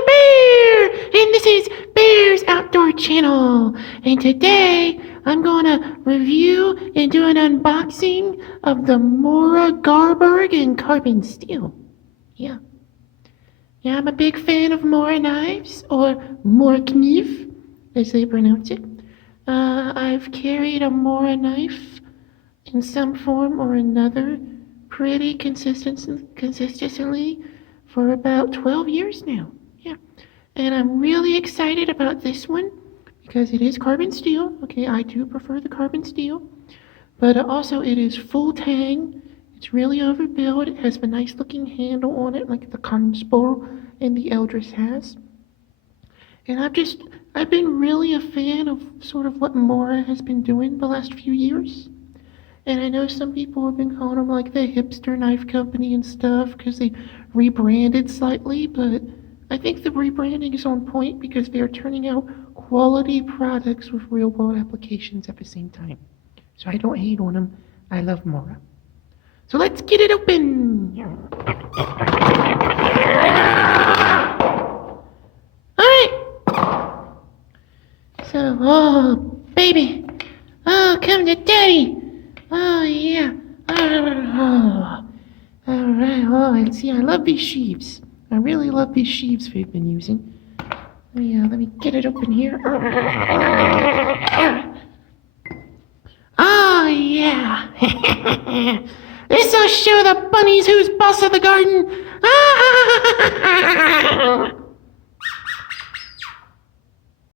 I'm Bear, and this is Bear's Outdoor Channel. And today, I'm gonna review and do an unboxing of the Mora Garberg and carbon steel. Yeah, I'm a big fan of Mora knives, or Mora kniv, as they pronounce it. I've carried a Mora knife in some form or another pretty consistently for about 12 years now. Yeah. And I'm really excited about this one because it is carbon steel. Okay, I do prefer the carbon steel. But also it is full tang. It's really overbuilt. It has a nice looking handle on it like the Conspor and the Eldris has. And I've been really a fan of sort of what Mora has been doing the last few years. And I know some people have been calling them like the hipster knife company and stuff because they rebranded slightly, but I think the rebranding is on point because they are turning out quality products with real world applications at the same time. So I don't hate on them. I love Mora. So let's get it open. Alright. So, oh, baby. Oh, come to daddy. Oh, yeah. Oh. All right. Oh, and see, I love these sheaves. I really love these sheaves we've been using. Let me get it open here. Oh, yeah. This'll show the bunnies who's boss of the garden.